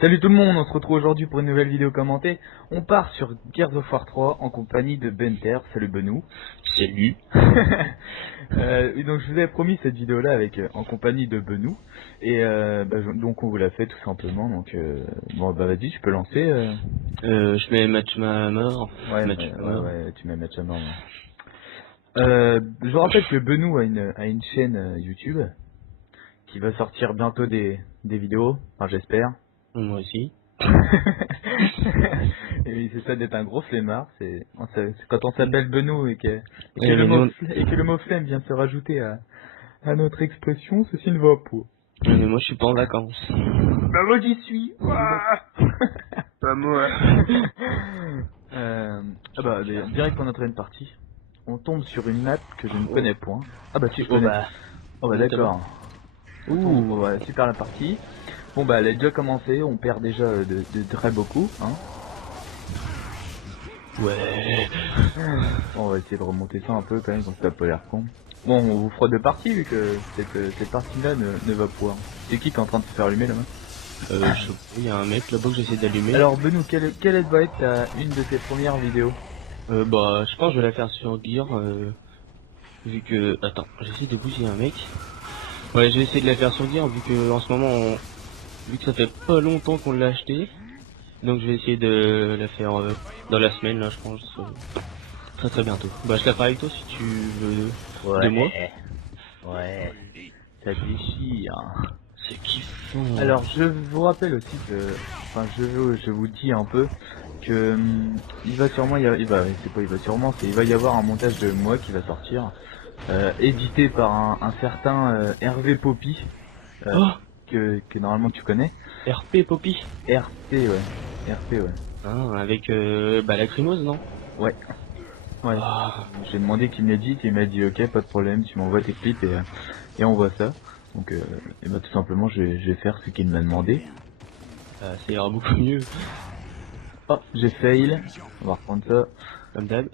Salut tout le monde, on se retrouve aujourd'hui pour une nouvelle vidéo commentée. On part sur Gears of War 3 en compagnie de Benter. Salut Benou. Salut. Et donc je vous avais promis cette vidéo là avec en compagnie de Benou. Et donc on vous l'a fait tout simplement. Donc bon bah vas-y, tu peux lancer. Je mets match ma mort. Ouais, Match ma mort. ouais, tu m'as mettre à mort. Je vous rappelle que Benou a une chaîne YouTube qui va sortir bientôt des vidéos. Enfin j'espère. Moi aussi. Et oui, c'est ça d'être un gros flemmard, c'est quand on s'appelle Benoît Ouais, mais nous, et que le mot flemme vient de se rajouter à notre expression, ceci ne va pas. ouais, mais moi je suis pas en vacances. Bah moi j'y suis. Ouah. Pas moi. Direct pour notre une partie, on tombe sur une map que je ne Oh, connais point. Ah bah si je oh connais. bah. Oh bah Comment ça va? d'accord. Oh bah super la partie. Bon bah elle a déjà commencé, on perd déjà de très beaucoup, hein. Ouais. Bon, on va essayer de remonter ça un peu quand même, donc ça a pas l'air con. Bon, on vous fera deux parties vu que cette partie-là ne va point. C'est qui est en train de se faire allumer là-bas? Je sais pas, il y a un mec là-bas que j'essaie d'allumer. Alors Benou, quelle va être une de tes premières vidéos? Bah, je pense que je vais la faire sur Gear. Vu que. Attends, j'essaie de bouger un mec. Ouais, je vais essayer de la faire sur Gear vu que en ce moment, vu que ça fait pas longtemps qu'on l'a acheté. Donc je vais essayer de la faire dans la semaine là, je pense. Très très bientôt. Bah je la ferai avec toi si tu veux de moi. Ouais, ouais, ça déchire. C'est kiffant. Alors je vous rappelle aussi que, enfin je vous dis un peu que il va sûrement y avoir, c'est pas il va sûrement, c'est il va y avoir un montage de moi qui va sortir, édité par un certain Hervé Poppy, Oh, que normalement tu connais. RP Poppy. RP ouais, RP ouais. Hein, avec bah lacrymose non. Ouais, ouais. Ah, J'ai demandé qu'il m'édite, il m'a dit ok pas de problème, tu m'envoies tes clips et on voit ça. Donc et bah tout simplement je vais faire ce qu'il m'a demandé. ça ira beaucoup mieux. Oh j'ai fail, on va reprendre ça. Comme d'hab.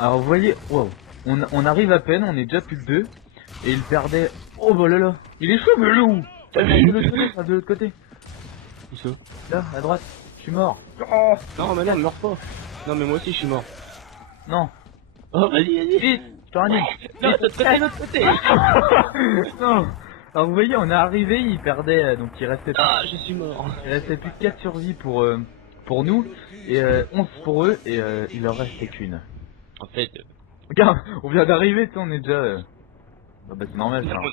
Alors vous voyez, wow, on arrive à peine, on est déjà plus de deux, et il perdait. Oh bah là là, il est chaud mais loup. T'as De vu? l'autre côté, de l'autre côté. Où ça? Là, à droite, je suis mort. Oh Non mais non, meurs pas. Non mais moi aussi je suis mort. non, Oh vas-y vas-y. vite, je te ranime. Non, Vite. l'autre côté. Non. Alors vous voyez, on est arrivé, il perdait, donc Ah je suis mort. il restait plus que 4 survies pour nous, et 11 pour eux, et il leur restait qu'une. En fait, Regarde, on vient d'arriver, tu sais, on est déjà... bah c'est normal ça. on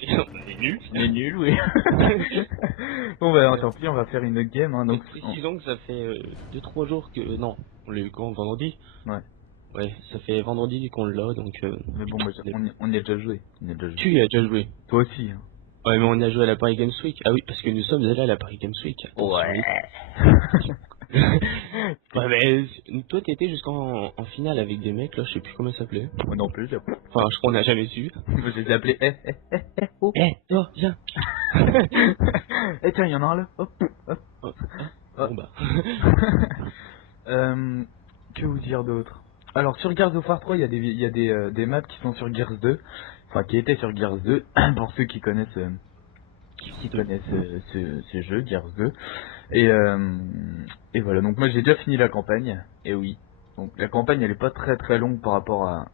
est nuls. On est nul, oui. Bon bah tant pis, on va faire une autre game, hein, donc... Précisons que ça fait 2-3 jours que... Non, on l'a eu quand? Vendredi? Ouais, Ouais, ça fait vendredi qu'on l'a, donc... mais bon, bah, on y a déjà joué. On y a déjà joué. Tu y as déjà joué. Toi aussi, hein. Ouais, mais on y a joué à la Paris Games Week. Ah oui, parce que nous sommes allés à la Paris Games Week. Attention. Ouais, mais toi, t'étais jusqu'en finale avec des mecs, là, je sais plus comment ça s'appelait. Moi non plus, j'ai appelé. Enfin, je crois qu'on n'a jamais su. Je les ai appelés, oh. Toi, viens. Eh tiens, il y en a un là, hop, hop, Oh, hop. bon bah. Que vous dire d'autre? Alors sur Gears of War 3, il y a des maps qui sont sur Gears 2, enfin qui étaient sur Gears 2, pour ceux qui connaissent ce jeu, Gears 2. Et voilà, donc moi j'ai déjà fini la campagne, et oui. Donc la campagne elle est pas très très longue par rapport à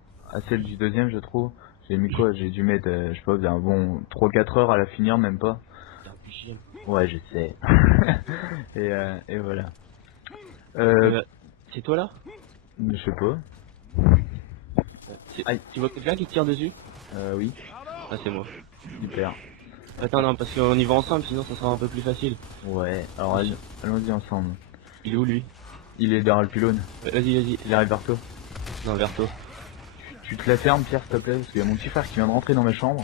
celle du deuxième je trouve. J'ai mis quoi? J'ai dû mettre, je sais pas, un bon 3-4 heures à la finir, même pas. T'es un peu chiant. Ouais je sais. Et voilà. C'est toi là? Je sais pas. Aïe. Tu vois quelqu'un qui te tire dessus? Oui, Ah, c'est moi. super. Attends, non, parce qu'on y va ensemble, sinon ça sera un peu plus facile. Ouais, alors allons-y ensemble. Il est où lui? Il est derrière le pylône. Vas-y, vas-y. Il arrive vers toi. Non, vers toi. Tu te la fermes, Pierre, s'il te plaît, parce qu'il y a mon petit frère qui vient de rentrer dans ma chambre.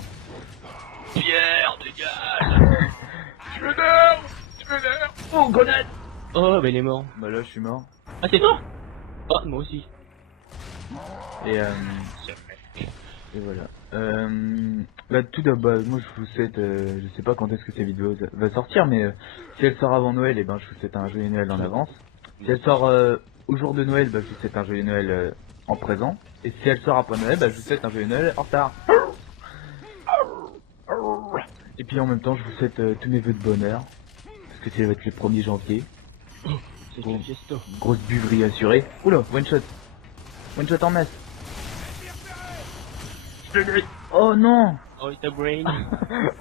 Pierre, dégage! Je m'énerve. Oh, grenade. Oh, bah il est mort. Bah là, je suis mort. Ah, c'est toi? Oh, moi aussi. Et voilà. Bah tout d'abord, moi je vous souhaite, je sais pas quand est-ce que cette vidéo va sortir, mais si elle sort avant Noël, et ben je vous souhaite un joyeux Noël en avance. Si elle sort au jour de Noël, bah je vous souhaite un joyeux Noël en présent. Et si elle sort après Noël, bah je vous souhaite un joyeux Noël en retard. Et puis en même temps, je vous souhaite tous mes vœux de bonheur. Parce que ça va être le 1er janvier. C'est Bon. une fiesta. Grosse buverie assurée. Oula, one shot. One shot en masse. Oh non. Oh, it's a brain.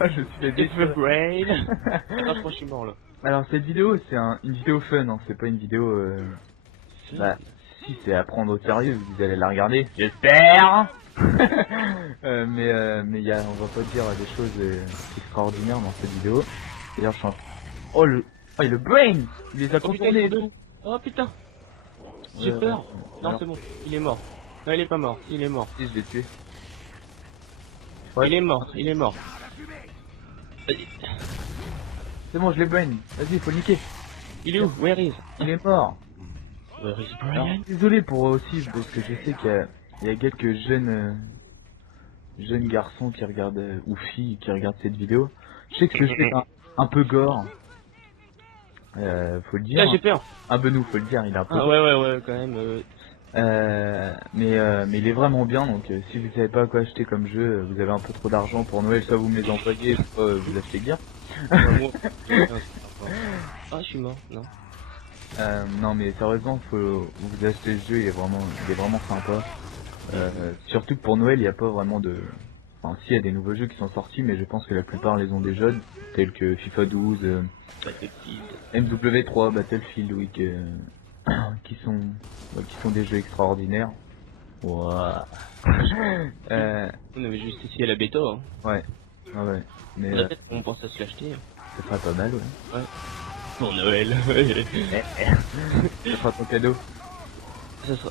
Ah, je suis It's a brain. Ah, je suis mort là. Alors cette vidéo, c'est une vidéo fun, hein. C'est pas une vidéo... Bah, si c'est à prendre au sérieux, vous allez la regarder. J'espère. Mais on va pas dire des choses extraordinaires dans cette vidéo. D'ailleurs, je suis Oh le brain. Il les a contournés et tout. Oh putain. J'ai peur. Non, alors... c'est bon. Il est mort. Non, il est pas mort. Il est mort. Si, je l'ai tué. Ouais. Il est mort. Il est mort. C'est bon, je l'ai brain. Vas-y, faut le niquer. Il est où? Where is? Il est mort. Where is Alors, Brian? désolé pour aussi, parce que je sais qu'il y a quelques jeunes garçons qui regardent, ou filles qui regardent cette vidéo. Je sais que c'est un peu gore. Faut le dire. Là, j'ai peur. Un peu nous, faut le dire, il est un peu. Ah ouais, quand même. Mais il est vraiment bien, donc si vous savez pas quoi acheter comme jeu, vous avez un peu trop d'argent pour Noël, soit vous me les envoyez, soit vous achetez Gear. Ah, je suis mort. Non. Non mais sérieusement, faut vous acheter le jeu, il est vraiment sympa. Surtout que pour Noël, il n'y a pas vraiment de... Enfin si, il y a des nouveaux jeux qui sont sortis, mais je pense que la plupart les ont déjà, tels que FIFA 12, MW3, Battlefield, oui, qui sont des jeux extraordinaires. Ouah. On avait juste ici à la bêta. Hein. Ouais. Ah ouais. Mais on pense à se l'acheter. ça sera pas mal, ouais. Pour Noël. Ça sera ton cadeau.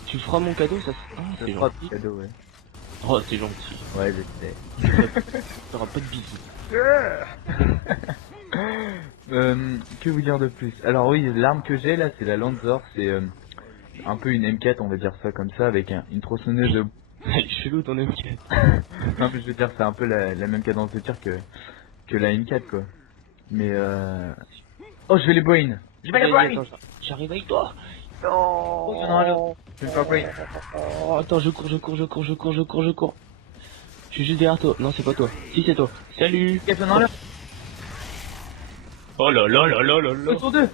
Tu feras mon cadeau, ça Ça c'est sera gentil. ton cadeau, ouais. Oh, c'est gentil. Ouais, je sais. T'auras pas de bisous. Que vous dire de plus? Alors oui, l'arme que j'ai là, c'est la Lanzor, c'est un peu une M4, on va dire ça comme ça, avec une tronçonneuse de... Elle est chelou ton M4. Non mais je veux dire, c'est un peu la même cadence de tir que la M4 quoi. Mais Oh, je vais les brain. Je vais les brain. J'arrive avec toi. Oh, non, alors. Je vais pas brain. Oh, attends, je cours. Je suis juste derrière toi. Non, c'est pas toi. Si, c'est toi. Salut. Oh là là là là là là. Sur deux.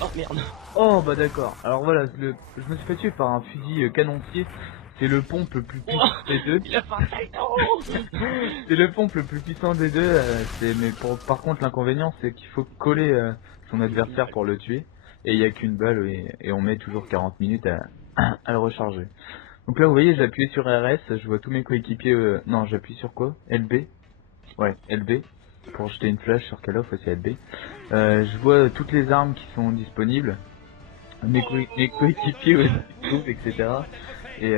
Oh merde. Oh bah d'accord. Alors voilà, je me suis fait tuer par un fusil canoncier. C'est le pompe le plus puissant des deux. Il a fait un salto. C'est le pompe le plus puissant des deux. Par contre l'inconvénient c'est qu'il faut coller son adversaire pour le tuer. Et il n'y a qu'une balle et on met toujours 40 minutes à le recharger. Donc là vous voyez j'ai appuyé sur RS, je vois tous mes coéquipiers... Non j'appuie sur quoi? LB. Ouais, LB. Pour jeter une flash sur Call of aussi LB. Je vois toutes les armes qui sont disponibles. Mes coéquipiers aussi, etc. Et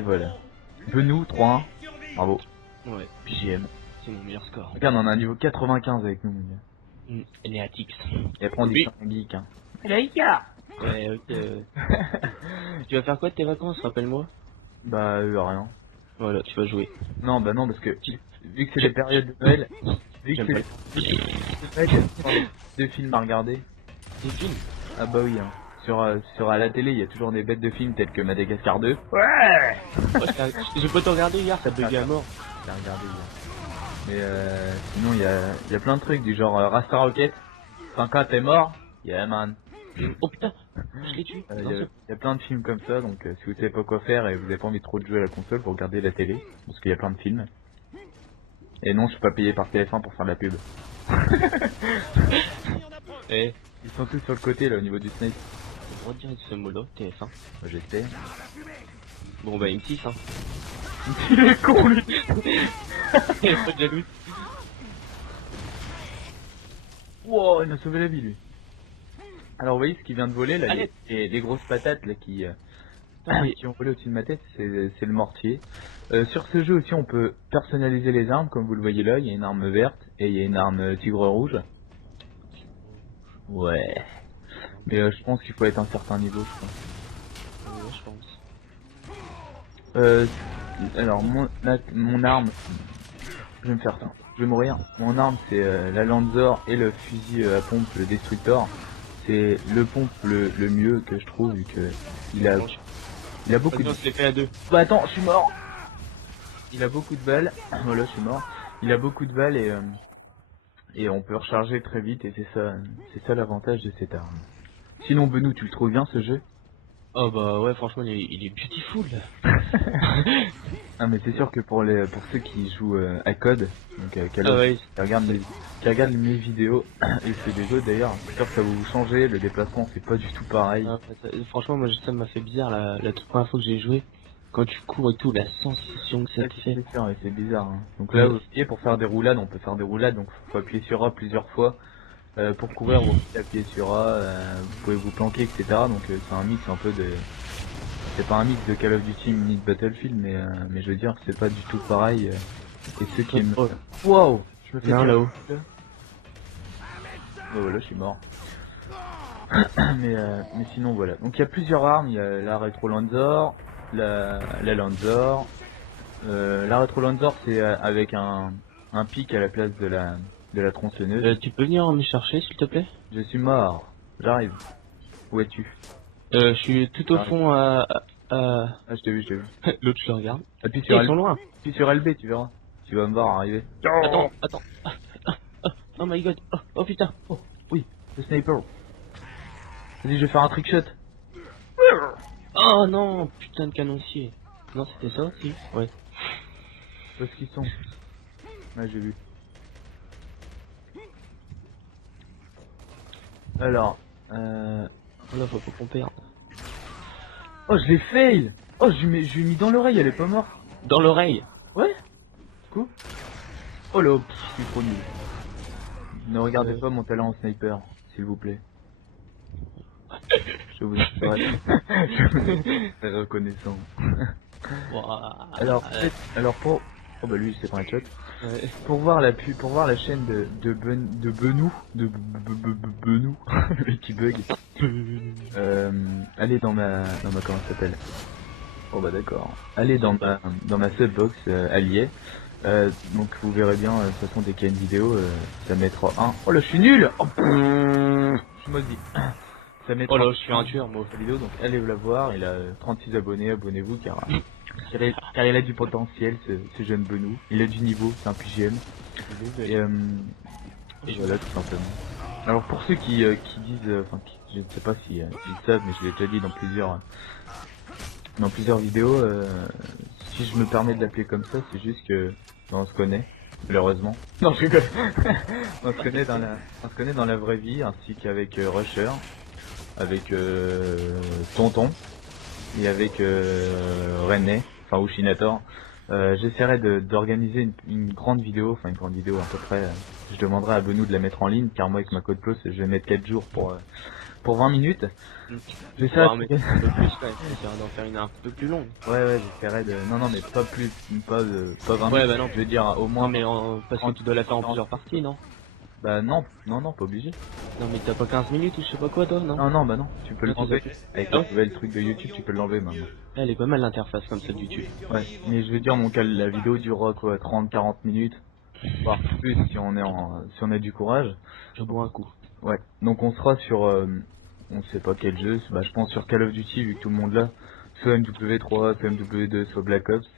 voilà. Benou 3-1. Bravo. Ouais, JM. c'est mon meilleur score. Regarde, on a un niveau 95 avec nous, mon gars. Elle est à Tix. Et après on dit Oui. c'est un geek, hein. Ouais, ok. Tu vas faire quoi de tes vacances, rappelle-moi? Bah, rien. Voilà, tu vas jouer. Non, bah non, parce que vu que c'est les périodes de Noël, vu que J'aime c'est les périodes de Noël, des films à regarder. Des films? Ah bah oui, hein. Sur à la télé, il y a toujours des bêtes de films tels que Madagascar 2. Ouais. J'ai pas tout regardé hier, ça buguait à mort. J'ai regardé hier. Mais sinon, il y a plein de trucs du genre Rasta Rocket. Enfin, quand t'es mort, yeah man. Oh putain, je l'ai tué. Il y a plein de films comme ça, donc si vous savez pas quoi faire et vous avez pas envie de trop de jouer à la console, vous regardez la télé, parce qu'il y a plein de films. Et non, je suis pas payé par TF1 pour faire de la pub. Eh, Ils sont tous sur le côté là au niveau du Snake. on pourrait dire ce mot-là, TF1. Moi j'espère. Bon bah M6 hein. Il est con lui. Il est pas de jaloux. Wow, il m'a sauvé la vie lui. Alors vous voyez ce qui vient de voler là, Allez. les grosses patates là qui ont volé au-dessus de ma tête, c'est le mortier. Sur ce jeu aussi on peut personnaliser les armes, comme vous le voyez là, il y a une arme verte et il y a une arme tigre rouge. Ouais. Mais je pense qu'il faut être un certain niveau, je pense. Ouais, je pense. Alors mon arme, je vais me faire ça. Je vais mourir. Mon arme c'est la Lanzor et le fusil à pompe, le Destructor. C'est le pompe le mieux que je trouve vu que il a beaucoup de... On se les fait à deux. Bah attends, je suis mort. Il a beaucoup de balles. Voilà, je suis mort. Il a beaucoup de balles et Et on peut recharger très vite et c'est ça l'avantage de cette arme. Sinon Benou, tu le trouves bien ce jeu? Oh bah ouais, franchement, il est beautiful. Ah mais c'est sûr que pour ceux qui jouent à code, donc Call Ah of, ouais, qui regardent mes vidéos et ceux des autres d'ailleurs, c'est sûr que ça va vous changer, le déplacement c'est pas du tout pareil. ah, franchement, moi, ça m'a fait bizarre la toute première fois que j'ai joué. Quand tu cours et tout, la sensation que ça Ouais, te fait. c'est sûr, et c'est bizarre. Hein. Donc là, Ouais. vous voyez, pour faire des roulades, on peut faire des roulades, donc faut appuyer sur A plusieurs fois. Pour courir, vous pouvez appuyer sur A, vous pouvez vous planquer, etc. Donc c'est un mix un peu de... C'est pas un mix de Call of Duty ni de Battlefield, mais je veux dire, c'est pas du tout pareil. Et ceux qui aiment... Oh, Wow, je me il y fais en a un tirer. là-haut. Oh, voilà, je suis mort. Mais sinon, voilà. Donc il y a plusieurs armes, il y a la Retro Lanzor, la Lanzor. La Retro Lanzor, c'est avec un pic à la place de la tronçonneuse. Tu peux venir me chercher, s'il te plaît? Je suis mort. J'arrive. Où es-tu? Je suis tout au J'arrive. fond Ah, je t'ai vu, je t'ai vu. L'autre, je le regarde. Appuie Eh, sur ils sont loin. appuie sur LB, tu verras. Tu vas me voir arriver. Oh, Attends. Oh my god. Oh putain. oh, oui, le sniper. Vas-y, je vais faire un trickshot. Oh non, putain de canoncier. Non, c'était ça aussi. Ouais. Où est-ce qu'ils sont? Ouais, j'ai vu. Alors, Oh là, faut pas qu'on perde. oh, je l'ai fail. Oh, je lui ai mis dans l'oreille, elle est pas morte. Dans l'oreille. Ouais, coup. Oh là, je suis trop nul. Ne regardez pas mon talent en sniper, s'il vous plaît. Je vous serai reconnaissant. Ouah. Alors pour... Oh bah lui, c'est pas un shot. Ouais. Pour voir la chaîne de Benou, Benou, le mec qui bug, allez dans ma, comment ça s'appelle? Oh bah d'accord. Allez dans ma subbox, alliée. Donc vous verrez bien, de toute façon dès qu'il y a une vidéo, ça mettra un. Oh là je suis nul. Oh, je suis maudit. Ça mettra Oh là, je suis un tueur, moi. la vidéo, donc allez la voir, il a 36 abonnés, abonnez-vous car il a du potentiel ce jeune Benou. Il a du niveau, c'est un PGM. Et voilà tout simplement. Alors pour ceux qui disent, enfin je ne sais pas si ils le savent, mais je l'ai déjà dit dans plusieurs vidéos, si je me permets de l'appeler comme ça, c'est juste que on se connaît, malheureusement. Non, je rigole. On se connaît dans la vraie vie, ainsi qu'avec Rusher, avec Tonton et avec René, enfin Ushinator. J'essaierai d'organiser une grande vidéo, enfin une grande vidéo à peu près. Je demanderai à Benou de la mettre en ligne, car moi avec ma code close, je vais mettre 4 jours pour 20 minutes. J'essaierai Ouais, mais un peu plus, ouais. J'essaierai d'en faire une un peu plus longue. Ouais, j'essaierai de... Non, mais pas plus, pas 20 Ouais, minutes. bah non. Je veux dire, au moins... Non, mais parce que tu dois la faire en plusieurs parties, non? Bah non, pas obligé. Non, mais t'as pas 15 minutes ou je sais pas quoi, toi, non? Non, bah non, tu peux Non, tu l'enlever. sais plus. Avec Ah le ouais. nouvel truc de YouTube, tu peux l'enlever maintenant. Elle est pas mal l'interface comme ça de YouTube. Ouais, mais je veux dire, la vidéo durera quoi, 30-40 minutes, voire plus si si on a du courage. Je bois un coup. Ouais, donc on sera sur, on sait pas quel jeu, bah je pense sur Call of Duty vu que tout le monde là, soit MW3, soit MW2, soit Black Ops.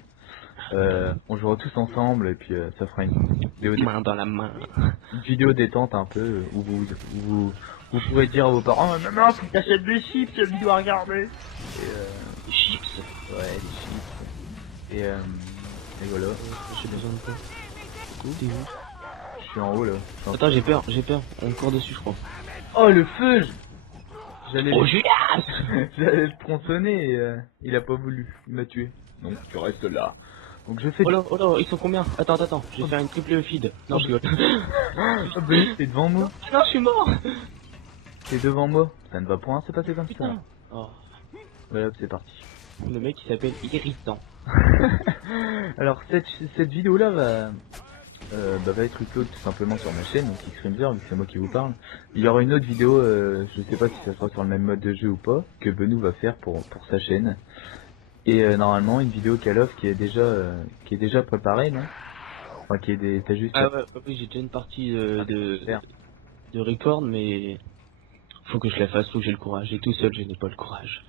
On jouera tous ensemble et puis ça fera Main dans la main. une vidéo détente un peu où vous pourrez dire à vos parents oh, maman faut que t'achètes des chips, cette vidéo à regarder. Des chips. Ouais, des chips. Et voilà. J'ai besoin de quoi? T'es où? Je suis en haut là. Attends, j'ai peur. On me court dessus, je crois. Oh le feu! J'allais Oh, Julias! j'allais le tronçonner et il a pas voulu. Il m'a tué. Donc tu restes là. Donc je fais Oh là, ils sont combien? Attends, je vais faire une triple feed. Non, je rigole. Oh ben t'es devant moi. Non, je suis mort! T'es devant moi. Ça ne va point se passer comme ça. Putain. Oh, Voilà, c'est parti. le mec il s'appelle Irritant. Alors cette vidéo là va être upload tout simplement sur ma chaîne, donc Xrimzer, vu que c'est moi qui vous parle. Il y aura une autre vidéo, je sais pas si ça sera sur le même mode de jeu ou pas, que Benou va faire pour sa chaîne. Et normalement une vidéo Call of qui est déjà préparée, non? Enfin t'as juste Ah ouais, oui, j'ai déjà une partie de record, mais faut que je la fasse, faut que j'ai le courage. Et tout seul, je n'ai pas le courage.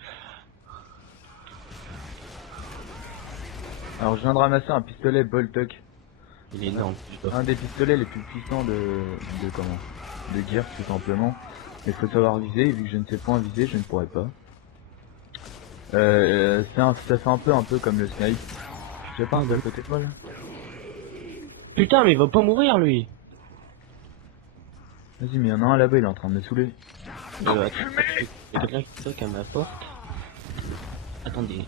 Alors je viens de ramasser un pistolet Boltuck. Il est énorme. Un des pistolets les plus puissants de comment de Gear tout simplement. Mais faut savoir viser, et vu que je ne sais point viser, je ne pourrais pas. Ça fait un peu comme le snipe. J'ai pas un de côté de moi là. Putain, mais il va pas mourir lui. Vas-y, mais il y en a un là-bas, il est en train de me saouler. Attends, il y a quelqu'un qui toque à ma porte. Attendez.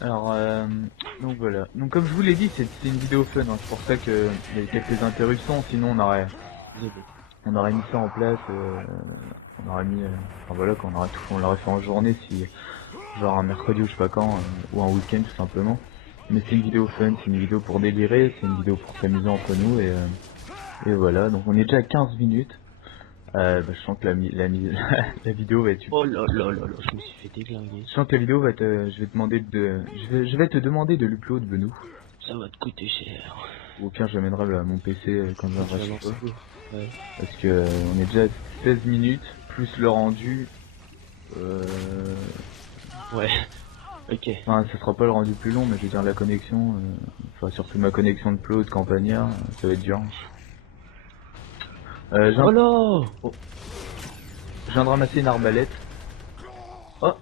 Alors, donc voilà. Donc comme je vous l'ai dit, c'est une vidéo fun, hein. C'est pour ça qu'il y a eu quelques interruptions, sinon on aurait mis ça en place, on aurait mis, enfin voilà, on l'aurait fait en journée, si genre un mercredi ou je sais pas quand, ou un week-end tout simplement. Mais c'est une vidéo fun, c'est une vidéo pour délirer, c'est une vidéo pour s'amuser entre nous, et voilà. Donc on est déjà à 15 minutes. Je sens que la vidéo va être. Oh là là là là, je me suis fait déglinguer. Je sens que la vidéo va être. Je vais te demander de l'upload, Benou. Ça va te coûter cher. Ou au pire, j'amènerai mon PC quand je viendrai chez toi. Ouais. Parce que on est déjà à 16 minutes, plus le rendu. Ouais. Ok. Enfin, ça sera pas le rendu plus long, mais je veux dire la connexion. Enfin, surtout ma connexion de Plo de Campagnard, ça va être dur. Oh là. Je viens de ramasser une arbalète. Oh,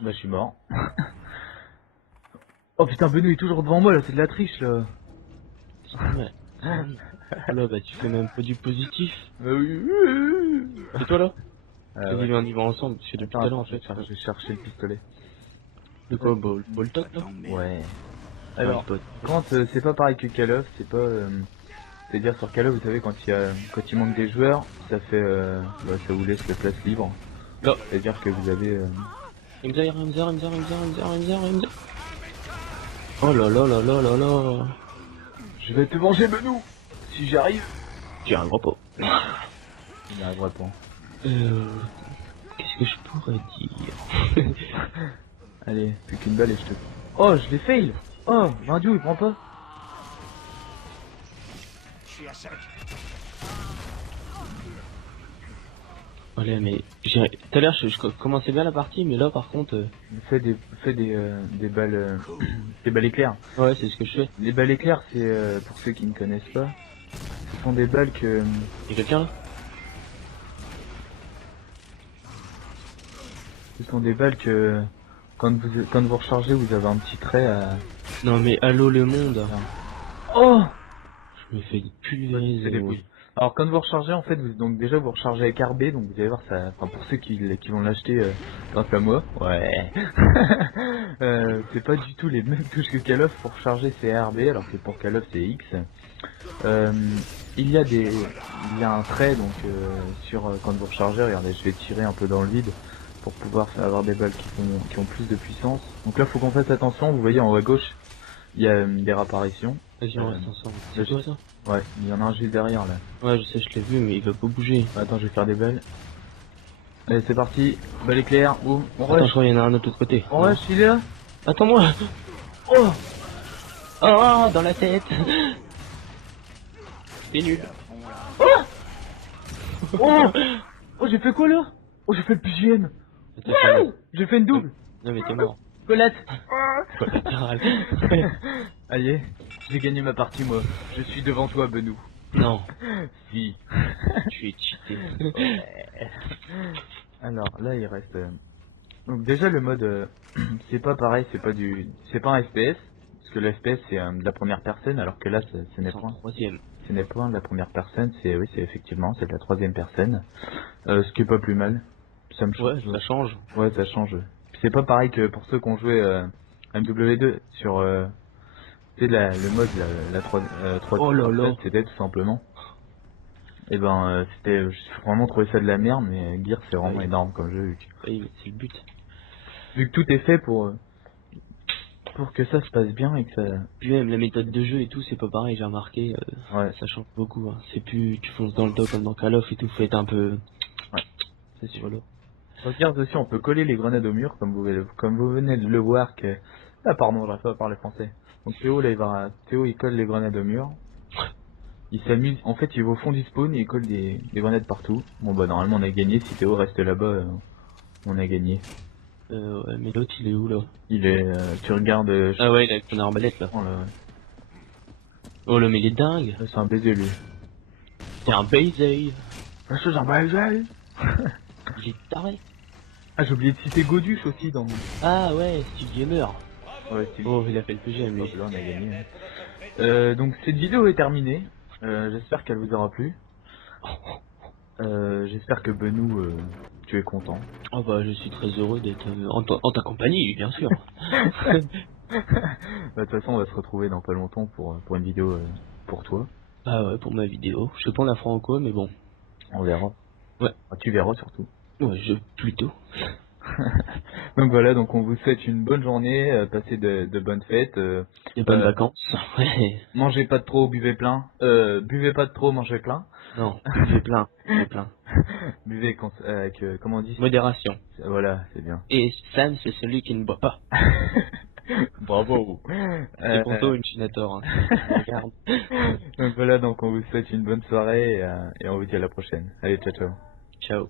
bah je suis mort. Oh putain, Benoît est toujours devant moi là, c'est de la triche là. Ouais. Là, bah tu fais même pas du positif. Bah oui. C'est toi là? Ouais. Vas-y, on y va ensemble, parce que depuis tout à l'heure en fait. Je vais chercher le pistolet. De quoi, Boltok là? Ouais. Alors, Alors, quand c'est pas pareil que Call of, c'est pas. C'est-à-dire sur Call of, vous savez, quand il manque des joueurs, ça fait. Ça vous laisse la place libre. là. C'est-à-dire que vous avez. Imzer. Oh là là là là là là. Je vais te venger, Benou. Si j'arrive. Tu arriveras pas. Il n'arrivera pas. Qu'est-ce que je pourrais dire? Allez, plus qu'une balle et je te. Oh, je l'ai fail. Oh, Vindiou, il prend pas. Allez, mais tout à l'heure je commençais bien la partie, mais là par contre. Fais des balles. Des balles éclairs. Ouais, c'est ce que je fais. Les balles éclairs, c'est pour ceux qui ne connaissent pas. Ce sont des balles que. Y'a quelqu'un là? Ce sont des balles que. Quand vous rechargez, vous avez un petit trait à. Non mais allô le monde. Oh! Je me fais C'est pulvériser. des bouilles. Alors quand vous rechargez, en fait, donc déjà vous rechargez avec RB, donc vous allez voir ça. Enfin pour ceux qui vont l'acheter grâce à moi. Ouais. C'est pas du tout les mêmes touches que Call of. Pour recharger c'est RB, alors que pour Call of c'est X. Il y a un trait donc sur quand vous rechargez. Regardez, je vais tirer un peu dans le vide pour pouvoir avoir des balles qui ont plus de puissance. Donc là faut qu'on fasse attention. Vous voyez en haut à gauche, il y a des réapparitions. Vas-y, on reste ensemble. c'est C'est toi ça? Ouais, il y en a un juste derrière là. Ouais, je sais, je l'ai vu, mais il va pas bouger. Attends, je vais faire des balles. Allez, c'est parti. Balle éclair. Boum. On Attends, rush. je crois qu'il y en a un autre de côté. On rush, il est là. Attends-moi. Oh. Oh, dans la tête. C'est nul. Oh. Oh, j'ai fait quoi là? Oh, j'ai fait le PGM. J'ai fait une double. Non mais t'es mort. Colette. Collatéral. Allez, j'ai gagné ma partie moi. Je suis devant toi, Benou. Non, Si. tu es cheaté. Alors là, il reste. Donc déjà le mode, c'est pas pareil, c'est pas un FPS, parce que le FPS c'est de la première personne, alors que là, ce n'est pas. Troisième. Ce n'est pas de la première personne, c'est effectivement, c'est de la troisième personne. Ce qui est pas plus mal. Ça me change. Ouais, ça change. Ouais, ça change. C'est pas pareil que pour ceux qui ont joué MW2 sur tu sais, le mode la 3 Oh là là. c'était tout simplement. Et ben j'ai vraiment trouvé ça de la merde, mais Gear c'est vraiment Ouais. énorme comme jeu Oui, c'est le but. vu que tout est fait pour que ça se passe bien et que ça. Puis même la méthode de jeu et tout, c'est pas pareil, j'ai remarqué. Ouais. Ça change beaucoup. Hein. C'est plus tu fonces dans le dos comme dans Call of et tout, faut être un peu. Ouais. C'est sur l'eau. Sur Gears aussi on peut coller les grenades au mur comme vous venez de le voir que. Ah pardon, j'arrive pas à parler français. Donc Théo là il colle les grenades au mur. Il s'amuse, en fait il va au fond du spawn et il colle des grenades partout. Bon bah normalement on a gagné, si Théo reste là-bas, on a gagné. Ouais, mais l'autre il est où là? Il est, tu regardes, Ah ouais, il a avec son arbalète là. oh là, ouais. Oh là, mais il est dingue! C'est un baiser lui. C'est un baiser! Ah, c'est un baiser. Il est taré! Ah, j'ai oublié de citer Goduche aussi dans mon... Ah ouais, Steve Gamer! Ouais, c'est Oh, il a fait le PGM lui. hop là, on a gagné. Hein. Donc cette vidéo est terminée. J'espère qu'elle vous aura plu. J'espère que Benou, tu es content. Oh bah, je suis très heureux d'être en ta compagnie, bien sûr. Bah, de toute façon, on va se retrouver dans pas longtemps pour une vidéo pour toi. Ah ouais, pour ma vidéo. Je sais pas on la fera en quoi, mais bon. On verra. Ouais. Ah, tu verras surtout. Ouais, plutôt. Donc voilà, donc on vous souhaite une bonne journée, passez de bonnes fêtes. Des bonnes vacances. Ouais. Mangez pas de trop, buvez plein. Buvez pas de trop, mangez plein. Non, j'ai plein. J'ai plein. Buvez avec, comment on dit Modération. Voilà, c'est bien. Et Sam, c'est celui qui ne boit pas. Bravo. C'est pour toi une chinator, hein, si tu me regardes. Donc voilà, donc on vous souhaite une bonne soirée et on vous dit à la prochaine. Allez, ciao ciao. Ciao.